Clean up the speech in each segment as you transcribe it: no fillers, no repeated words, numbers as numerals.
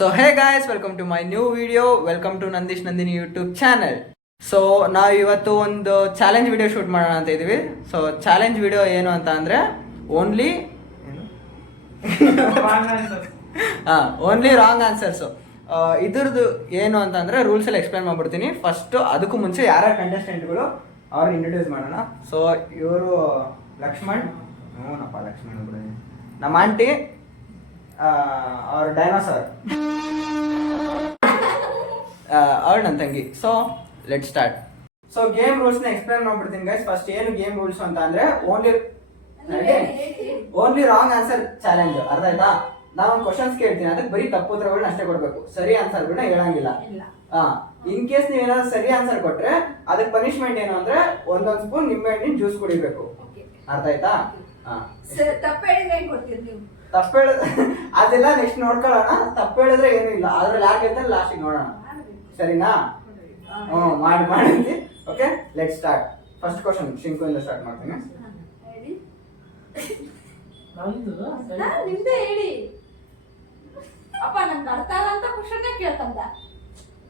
So hey guys, welcome to my new video. Welcome to Nandish Nandini YouTube channel. So ನಾವು ಇವತ್ತು ಒಂದು challenge video shoot ಮಾಡೋಣ ಅಂತ ಇದ್ದೀವಿ. ಸೊ ಚಾಲೆಂಜ್ ವಿಡಿಯೋ ಏನು ಅಂತ ಅಂದರೆ ಓನ್ಲಿ ರಾಂಗ್ ಆನ್ಸರ್ಸು. ಇದ್ರದ್ದು ಏನು ಅಂತಂದರೆ ರೂಲ್ಸ್ ಎಲ್ಲ ಎಕ್ಸ್ಪ್ಲೈನ್ ಮಾಡ್ಬಿಡ್ತೀನಿ. ಫಸ್ಟು ಅದಕ್ಕೂ ಮುಂಚೆ ಯಾರ್ಯಾರು ಕಂಟೆಸ್ಟೆಂಟ್ಗಳು ಅವ್ರಿಗೆ ಇಂಟ್ರೊಡ್ಯೂಸ್ ಮಾಡೋಣ. ಸೊ ಇವರು ಲಕ್ಷ್ಮಣ್, ಲಕ್ಷ್ಮಣ್ ಬಿಡಿ, ನಮ್ಮ ಆಂಟಿ, ಅವ್ರ ಡೈನೋಸಾರ್, ಅವ್ರು ನನ್ನ ತಂಗಿ. So let start. So game ರೂಲ್ಸ್ನ ಎಕ್ಸ್ಪ್ಲೈನ್ ಮಾಡ್ಬಿಡ್ತೀನಿ ಗೈಸ್. ಫಸ್ಟ್ ಏನು ಗೇಮ್ ರೂಲ್ಸ್ ಅಂತ ಅಂದ್ರೆ ಓನ್ಲಿ ರಾಂಗ್ ಆನ್ಸರ್ ಚಾಲೆಂಜ್. ಅರ್ಥ ಆಯ್ತಾ? ನಾವು ಒಂದು ಕ್ವಶನ್ಸ್ ಕೇಳ್ತೀನಿ, ಅದಕ್ಕೆ ಬರೀ ತಪ್ಪು ಉತ್ತರಗಳನ್ನ ಅಷ್ಟೇ ಕೊಡ್ಬೇಕು, ಸರಿ ಆನ್ಸರ್ಗಳನ್ನ ಹೇಳಂಗಿಲ್ಲ. ಇನ್ ಕೇಸ್ ನೀವು ಏನಾದ್ರು ಸರಿ ಆನ್ಸರ್ ಕೊಟ್ರೆ ಅದಕ್ಕೆ ಪನಿಷ್ಮೆಂಟ್ ಏನು ಅಂದ್ರೆ ಒಂದೊಂದು ಸ್ಪೂನ್ ನಿಂಬೆ ಹಣ್ಣಿನ ಜ್ಯೂಸ್ ಕುಡಿಬೇಕು. ಅರ್ಥ ಆಯ್ತಾ? ತಪ್ಪು ಹೇಳಿದ್ರೆ ಅದೆಲ್ಲ ನೆಕ್ಸ್ಟ್ ನೋಡ್ಕೊಳ್ಳೋಣ. ತಪ್ಪು ಹೇಳಿದ್ರೆ ಏನೂ ಇಲ್ಲ, ಅದ್ರಲ್ಲಿ ಯಾಕೆ ಲಾಸ್ಟಿಗೆ ನೋಡೋಣ, ಸರಿನಾ? ಮಾಡಿ. Okay, let start. First question sink ಇಂದ ಸ್ಟಾರ್ಟ್ ಮಾಡ್ತೀನಿ.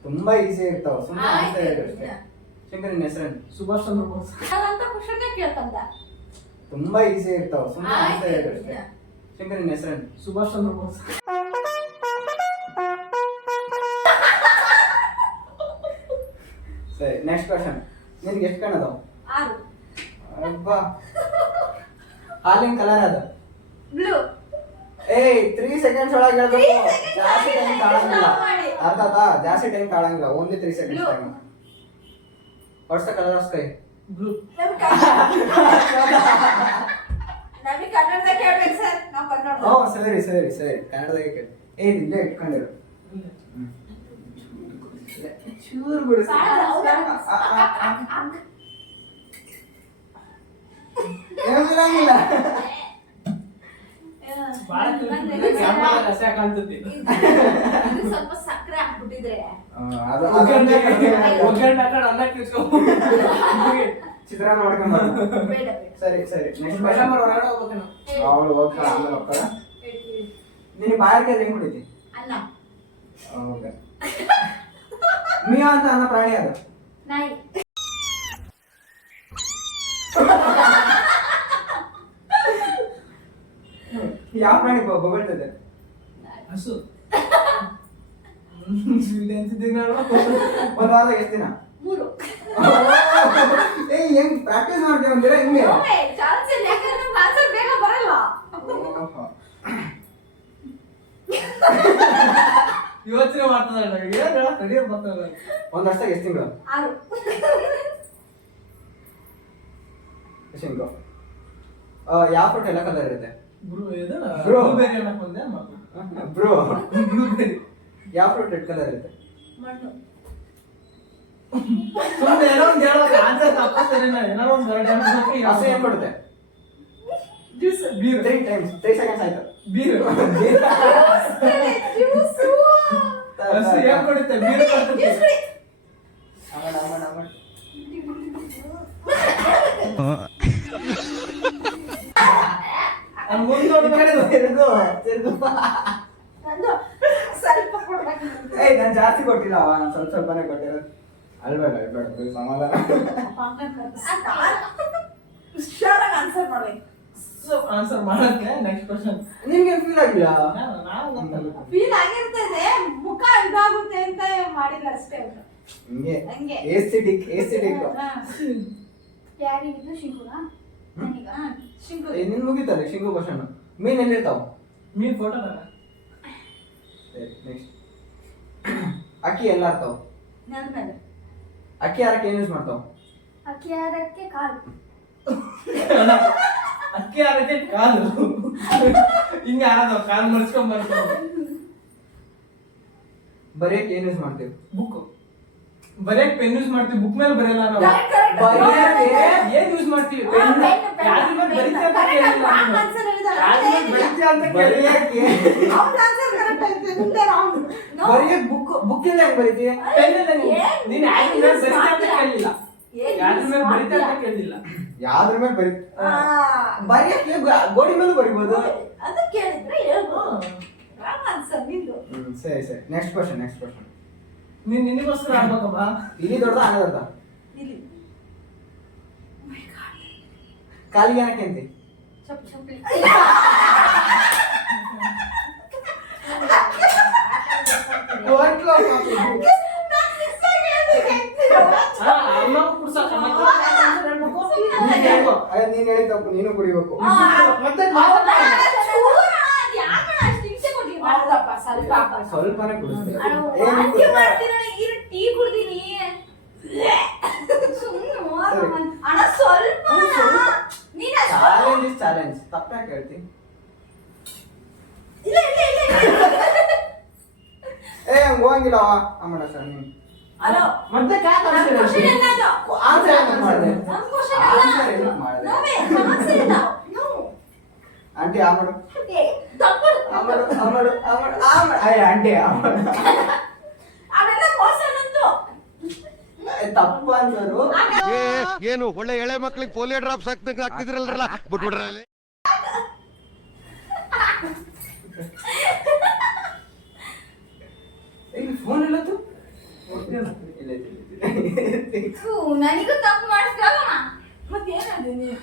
ತುಂಬಾ ಈಸಿ ಇರ್ತಾವ, ಸುಮ್ಮನೆ ಆನ್ಸರ್ ಹೇಳಿ ಅಷ್ಟೇ. ಶಿಂಕು, ನಿನ್ನ ಹೆಸರೇನು? ಸುಭಾಷ್ ಚಂದ್ರ ಬೋಸ್. ತುಂಬಾ ಈಸಿ ಇರ್ತಾವ, ಸುಮ್ಮನೆ ಆನ್ಸರ್ ಹೇಳಿ ಅಷ್ಟೇ. ಶಿಂಕು, ನಿನ್ನ ಹೆಸರೇನು? ಸುಭಾಷ್ ಚಂದ್ರ ಬೋಸ್. ಸರಿ, ನೆಕ್ಸ್ಟ್ ಕ್ವಶನ್. ನಿನ್ಗೆ ಎಷ್ಟು ಕಣ್ಣದವು? ಹಾಲಿನ ಕಲರ್ ಅದು ಬ್ಲೂ. 3 seconds ಒಳಗೆ ಹೇಳ್ಬೇಕು, ಜಾಸ್ತಿ ಟೈಮ್ ತಾಳಂಗಿಲ್ಲ. ಅರ್ಥ ಆಯ್ತಾ? ಜಾಸ್ತಿ ಟೈಮ್ ತಾಳಂಗಿಲ್ಲ, only 3 seconds time. What's the colour of sky? Blue. ಸರಿ ಕನ್ನಡದಾಗ ಕೇಳಿ. ಇಲ್ಲೇ ಇಟ್ಕೊಂಡಿರು, ಚೂರು ಬಿಡು. ಏನಿಲ್ಲ, ಸ್ವಲ್ಪ ಸಕ್ಕರೆ ಹಾಕ್ಬಿಟ್ಟಿದ್ರೆ ಚಿತ್ರಾನ್ನ ಮಾಡ್ಕೊಂಡು. ಸರಿ ಅವಳು ಹೋಗ್ತಾಳ, ಆಮೇಲೆ ಹೋಗ್ತಾಳ. ನಿನ್ ಬಾಯಕ್ಕೆ ಹೆಂಗ್ ಕುಡಿತಿ? ಓಕೆ. ಮಿಯಾ ಅಂತ ಅನ್ನೋ ಪ್ರಾಣಿ ಅದು? ನಾಯಿ. ಯಾವ ಪ್ರಾಣಿ ಬೊಗಳ್ತದೆ? ಹಸು. ಒಂದ್ ವಾರದಾಗ ಎಷ್ಟು ದಿನ? 3. ಹೆಂಗ್ ಪ್ರಾಕ್ಟೀಸ್ ಮಾಡ್ತೀವಿ ಅಂತೀರಾ? ಹಿಂಗೆ ಬೇಗ ಬರಲ್ಲ. ಯೋಚನೆ ಮಾಡ್ತದ. ಒಂದ್ ವರ್ಷದಾಗ ಎಷ್ಟು ತಿಂಗಳು? 6. ಶಿಂಕು, ಯಾವ ಫ್ರೂಟ್ ಎಲ್ಲ ಕಲರ್ ಇರುತ್ತೆ? ಬ್ರೋ, ಯಾವ ಫ್ರೂಟ್ ರೆಡ್ ಕಲರ್ ಇರುತ್ತೆ? ಮಣ್ಣು. ಹಸು ಏನ್ ಕೊಡುತ್ತೆ? 3 seconds ಆಯ್ತು. ಬೀರು. ಹಸು ಏನ್ ಕೊಡುತ್ತೆ? ಬೀರು ಕೊಡುತ್ತೆ. ನಾನು ಜಾಸ್ತಿ ಕೊಟ್ಟಿಲ್ಲ, ನಾನು ಸ್ವಲ್ಪನೇ ಕೊಟ್ಟಿರೋದು. ಅಲ್ಬೇಡ ಸಮಾಧಾನ. ಆನ್ಸರ್ ಮಾಡಕ್ಕೆ ನೆಕ್ಸ್ಟ್ ಕ್ವಶನ್. ನಿಮ್ಗೆ ಫೀಲ್ ಆಗಿಲ್ಲ? ಫೀಲ್ ಆಗಿರ್ತದೆ, ಮುಖ ಇದಾಗುತ್ತೆ ಅಂತ ಮಾಡಿಲ್ಲ ಅಷ್ಟೇ. ಹಿಂಗೆ ಏಸ್ಥೆಟಿಕ್. ಯಾರಿಗಿದ್ದು? ಶಿಂಕುನಾ? ನಿನ್ ಮುಗಿತಲ್ಲ ಶಿಂಕು ಕ್ವಶನ್. ಮೀನ್ ಎಲ್ಲಿರ್ತಾವ? ಮೀನ್ ಫೋಟೋ. ನೆಕ್ಸ್ಟ್, ಅಕ್ಕಿ ಎಲ್ಲ ಇರ್ತಾವ? ನೆಲದ. ಅಕ್ಕಿ ಹಾರಕ್ಕೆ ಏನ್ ಯೂಸ್ ಮಾಡ್ತಾವ? ಅಕ್ಕಿ ಹಾರಕ್ಕೆ ಕಾಲು. ಅಕ್ಕಿ ಹಾರಕ್ಕೆ ಕಾಲು. ಹಿಂಗೆ ಹಾರದವ, ಕಾಲು ಮರ್ಸ್ಕೊಂಡ್ ಬರೆಯಕ್ಕೆ ಏನ್ ಯೂಸ್ ಮಾಡ್ತೀವಿ? ಬುಕ್. ಬರೆಯಕ್ಕೆ ಪೆನ್ ಯೂಸ್ ಮಾಡ್ತೀವಿ, ಬುಕ್ ಮೇಲೆ ಬರೆಯಲ್ಲ ನಾವು. ಏನ್ ಯೂಸ್ ಮಾಡ್ತೀವಿ? ಯಾವ್ದ್ರ ಮೇಲೆ ಬರೀತೀಯ ಅಂತ ಕೇಳಿಲ್ಲ. ಬರೆಯಕ್ ಬುಕ್ ಇಲ್ಲ, ಹೆಂಗ್ ಬರೀತೀಯ? ನೀನ್ ಯಾವ್ದ್ರ ಮೇಲೆ ಬರೀತೀಯ ಅಂತ ಕೇಳಿಲ್ಲ. ಯಾವ್ದ್ರ ಮೇಲೆ ಬರೀತೀಯ ಅಂತ ಕೇಳಿಲ್ಲ. ಯಾವ್ದ್ರ ಮೇಲೆ ಬರೆಯಕ್ಕೆ ಗೋಡಿ ಮೇಲೆ ಬರಿಬೋದು. ಅದು ಕೇಳಿದ್ರೆ ಹೇಳ್ಬೋದು. ಆನ್ಸರ್ ನಿಂದು. ಸರಿ ನೆಕ್ಸ್ಟ್ ಕ್ವಶನ್ ನೀನ್ ನಿನಗೋಸ್ಕರ ಆಗ್ಬೇಕಮ್ಮ. ಇಲ್ಲಿ ದೊಡ್ಡದ ಆನೆ ದೊಡ್ಡದ ಇಲ್ಲಿ ಕಾಲಿಗೆ ಏನಕ್ಕೆ ಅಂತಿ ಚಪ್ಪಲಿ ಅಮ್ಮ ಕುಡ್ಸಕ್ಕ ಮತ್ತೆ ಹೇಳ್ಬೇಕು. ನೀನ್ ಹೇಳಿದ ತಪ್ಪು, ನೀನು ಕುಡಿಬೇಕು. ಮತ್ತೆ ಸ್ವಲ್ಪನೇ ಕುಡಿಸ್ತೀನಿ. ಟೀ ಕುಡ್ದೀನಿ ಅಣ್ಣ ಸ್ವಲ್ಪ ಚಾಲೆಂಜ್ ತಪ್ಪಾಗಿ ಹೇಳ್ತೀನಿ. ಇಲ್ಲ ಇಲ್ಲ ಇಲ್ಲ ಹಂಗ ಹೋಗಂಗಿಲ್ಲ ಅಮ್ಮಡ ಸರ್ ನೀನು ಹಲೋ ಮತ್ತೆ ಕ್ವಶನ್ ಏನಾಯ್ತು ಆನ್ಸರ್ ಏನಕ್ಕೆ ಮಾಡಿದೆ? ನಮ್ಮ ಕ್ವಶನ್ ಆನ್ಸರ್ ಏನಕ್ಕೆ ಮಾಡಿದೆ? ನೋವೇ ಸಮಸ್ಯೆ ಇಲ್ಲ ನೋ ಆಂಟಿ ಆಮಡು ತಪ್ಪು ಆಂಟಿ ಆಮಡು ಅವೆಲ್ಲ ಮೋಸ ನಂದು ತಪ್ಪ ಅಂದರು. ಏನು ಒಳ್ಳೆ ಎಳೆ ಮಕ್ಳಿಗೆ ಪೋಲಿಯೋ ಡ್ರಾಪ್ಸ್ ಹಾಕ್ತಿದ್ರಲ್ರಲ್ಲ ಬಿಟ್ಬಿಡ್ರ ಫೋನ್ ಇಲ್ಲತ್ತು ನನಗೂ ತಪ್ಪು ಮಾಡಿಸ್ತಾವಮ್ಮ ಮತ್ತೇನದು ನೀನು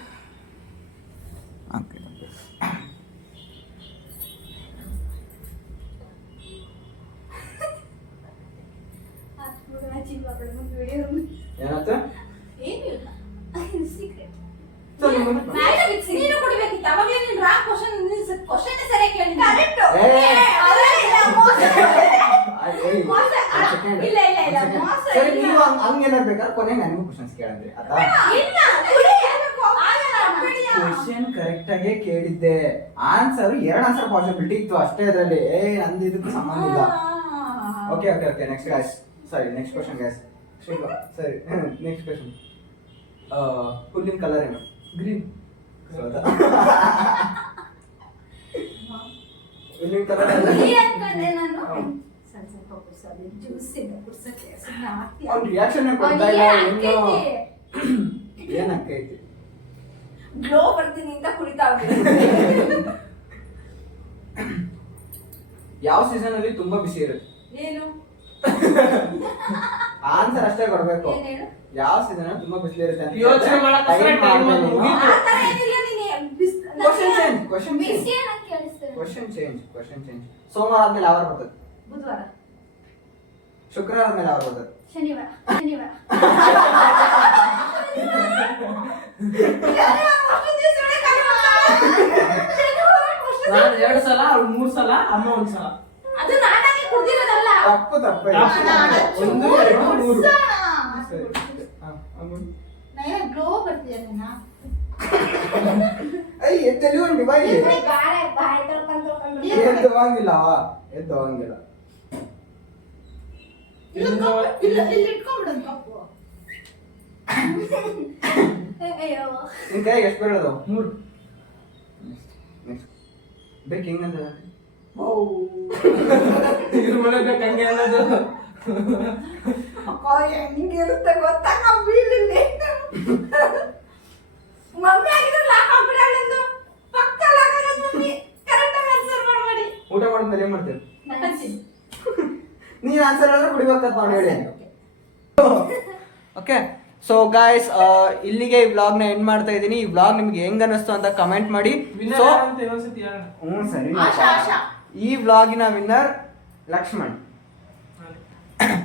ಏನಾಯ್ತು? ಏನಿಲ್ಲ ಸೀಕ್ರೆಟ್ So, ನೀನು ಕುಡಿಬೇಕಿತ್ತು ಅವಾಗಲೇ ನೀನು ರಾಂಗ್ ಕ್ವಶನ್ ಸರಿಯಾಗಿ ಕೇಳಿದ್ದೆ ಕರೆಕ್ಟ್ ಇಲ್ಲ ಇಲ್ಲ ಇಲ್ಲ ಮೋಸ ಸರಿ, ಇಲ್ಲ. ನೀವು ಹಂಗೇನಾರು ಬೇಕಾದ್ರೆ ಕೊನೆ ನನಗೂ ಕ್ವಶನ್ಸ್ ಕೇಳಿದ್ರಿ ಆಯ್ತಾ? ಇಲ್ಲ ಕುಡಿ ಆಗಲ್ಲ ಕುಡಿಯ ಕ್ವಶನ್ ಕರೆಕ್ಟ್ ಆಗೇ ಕೇಳಿದ್ದೆ. ಆನ್ಸರ್ 2 ಆನ್ಸರ್ ಪಾಸಿಬಿಲಿಟಿ ಇತ್ತು ಅಷ್ಟೇ, ಅದರಲ್ಲಿ ನಂದು ಇದಕ್ಕೂ ಸಂಬಂಧ ಇಲ್ಲ. Okay okay okay next guys, ಸರಿ ನೆಕ್ಸ್ಟ್ ಕ್ವಶನ್ ಗಾಯ್ಸ್. ಸರಿ ನೆಕ್ಸ್ಟ್ ಕ್ವಶನ್. ಹುಲ್ಲಿನ ಕಲರ್ ಏನು? ಗ್ರೀನ್. ಹುಲ್ಲಿನ ಕಲರ್ ಕುಡಿ ಅನ್ಕೊಂಡೆ ನಾನು ಸ್ವಲ್ಪ ಕುಡ್ಸೋದು ಜ್ಯೂಸ್ ಇಂದ ಕುಡ್ಸಕ್ಕೆ ಸುಮ್ಮನೆ ಆಗ್ತೀಯ ಅವ್ನು ರಿಯಾಕ್ಷನ್ ಕೊಡ್ತಾ ಇಲ್ಲ. ಏನು ಏನಕ್ಕೈತಿ? ಗ್ಲೋ ಬರ್ತೀನಿ ಅಂತ ಕುಡಿತಾ ಯಾವ ಸೀಸನ್ ಅಲ್ಲಿ ತುಂಬಾ ಬಿಸಿ ಇರುತ್ತೆ? ಏನು ಆನ್ಸರ್ ಅಷ್ಟೇ ಕೊಡ್ಬೇಕು. ಏನ್ ಹೇಳು? ಯಾವ ಸೀಸನ್ ಅಲ್ಲಿ ತುಂಬಾ ಬಿಸಿಲು ಇರುತ್ತೆ ಅಂತ ಯೋಚ್ನೆ ಮಾಡಕ್ಕೆ ಅಷ್ಟೇ time ಅದು ಮುಗೀತು. ಆ ಥರ ಏನಿಲ್ಲ ನೀನು Question change, question change. ಬಿಸಿ ಏನಂತ ಕೇಳಿಸ್ತೇನೆ ಕ್ವಶನ್ ಚೇಂಜ್. ಸೋಮವಾರ ಆದ್ಮೇಲೆ ಯಾವಾಗ ಬರ್ತದೆ? ಬುಧವಾರ ಶುಕ್ರವಾರ ಆದ್ಮೇಲೆ ಯಾವಾಗ ಬರ್ತದೆ? ಶನಿವಾರ ನಾನು 2 ಸಲ ಅವ್ಳು 3 ಸಲ ಅಮ್ಮ 1 ಸಲ. ಅದು ನಾನಾಗಿ ಕುಡ್ದಿರೋದಲ್ಲ ತಪ್ಪು. ಒಂದು ಎರಡು ಮೂರು. ಸರಿ. ಆಮೇಲೆ? ಗ್ಲೋ ಬರ್ತೀಯ ನೀನ ಅಯ್ಯ ಎತ್ತಲಿ ಒಂದು ಬಾಯಿ ಬಾಯ್ ತೊಳ್ಕೊಂಡು ಎದ್ದು ಹೋಗಿಲ್ಲ ಎದ್ದು ಹೋಗಿಲ್ಲ. ಇಲ್ಲ ಇಲ್ಲಿ ಇಟ್ಕೊಂಡ್ಬಿಡೋದು ಕಪ್ಪು ಅಯ್ಯೋ ನಿನ್ ಕೈಗೆ ಎಷ್ಟು ಬರೋದು? 3. ನೆಕ್ಸ್ಟ್ ಬೇಕು ಹಿಂಗಂತ ಇದ್ರ ಮನೆ ಬೇಕು ಹಂಗೆ ಅನ್ನೋದು. ಅಪ್ಪ ಹೆಂಗಿರುತ್ತೆ ಗೊತ್ತಾ ನಾವು ಬೀಳಿಲ್ಲಿ ಮಮ್ಮಿ ಆಗಿದ್ರೆ ಲಾಕ್ ಆಗ್ಬಿಡಾಳೆಂದು ಪಕ್ಕ ಲಾಕ್ ಆಗೋದು ಮಮ್ಮಿ ಕರೆಕ್ಟಾಗಿ ಆನ್ಸರ್ ಮಾಡಿ ಊಟ ಮಾಡಿದ್ಮೇಲೆ ಏನ್ ಮಾಡ್ತೀವಿ? ನನಸಿ ನೀನ್ ಆನ್ಸರ್ ಆದ್ರೆ ಕುಡಿಬೇಕಂತ ನಾವು ಹೇಳಿ. ಓಕೆ ಸೊ ಗಾಯ್ಸ್, ಇಲ್ಲಿಗೆ ಈ ವ್ಲಾಗ್ನ ಎಂಡ್ ಮಾಡ್ತಾ ಇದ್ದೀನಿ. ಈ ವ್ಲಾಗ್ ನಿಮ್ಗೆ ಹೆಂಗ್ ಅನ್ನಿಸ್ತು ಅಂತ ಕಮೆಂಟ್ ಮಾಡಿ. ವಿನ್ನರ್ ಸೊ ಯಾರು ಅಂತ ಇನ್ನೊಂದ್ಸತಿ ಹೇಳೋಣ. ಸರಿ, ಆಶಾ. ಈ ವ್ಲಾಗಿನ ವಿನ್ನರ್ ಲಕ್ಷ್ಮಣ್.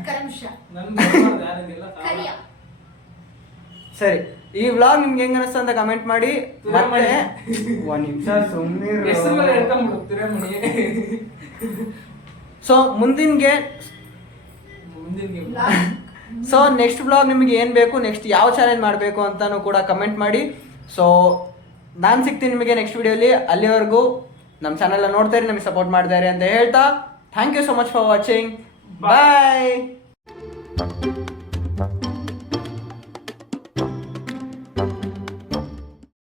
ಕರಮಿಷ ನನ್ಗೆ ಗೊತ್ತಾಗ್ತದೆ ಯಾರಿಗೆಲ್ಲ ಕರಿಯ ಸರಿ, ಈ ವ್ಲಾಗ್ ನಿಮ್ಗೆ ಹೆಂಗ್ ಅನಿಸ್ತು ಅಂತ ಕಮೆಂಟ್ ಮಾಡಿ. ತುರಮಣಿ. ಮತ್ತೆ ಒಂದ್ ನಿಮಿಷ ಸುಮ್ಮನೆ ಹೆಸರು ಮೇಲೆ ಹೇಳ್ಕೊಂಡ್ಬಿಡು ತಿರಮಣಿ. ಸೊ ಮುಂದಿನ ಸೊ ನೆಕ್ಸ್ಟ್ ವ್ಲಾಗ್ ನಿಮಗೆ ಏನು ಬೇಕು, ನೆಕ್ಸ್ಟ್ ಯಾವ ಚಾಲೆಂಜ್ ಮಾಡಬೇಕು ಅಂತಾನು ಕೂಡ ಕಮೆಂಟ್ ಮಾಡಿ. ಸೊ ನಾನು ಸಿಗ್ತೀನಿ ನಿಮಗೆ ನೆಕ್ಸ್ಟ್ ವಿಡಿಯೋಲಿ. ಅಲ್ಲಿವರೆಗೂ ನಮ್ಮ ಚಾನಲ್ನ ನೋಡ್ತಾ ಇರಿ, ನಮಗೆ ಸಪೋರ್ಟ್ ಮಾಡ್ತಾ ಇರಿ ಅಂತ ಹೇಳ್ತಾ thank you so much for watching. Bye.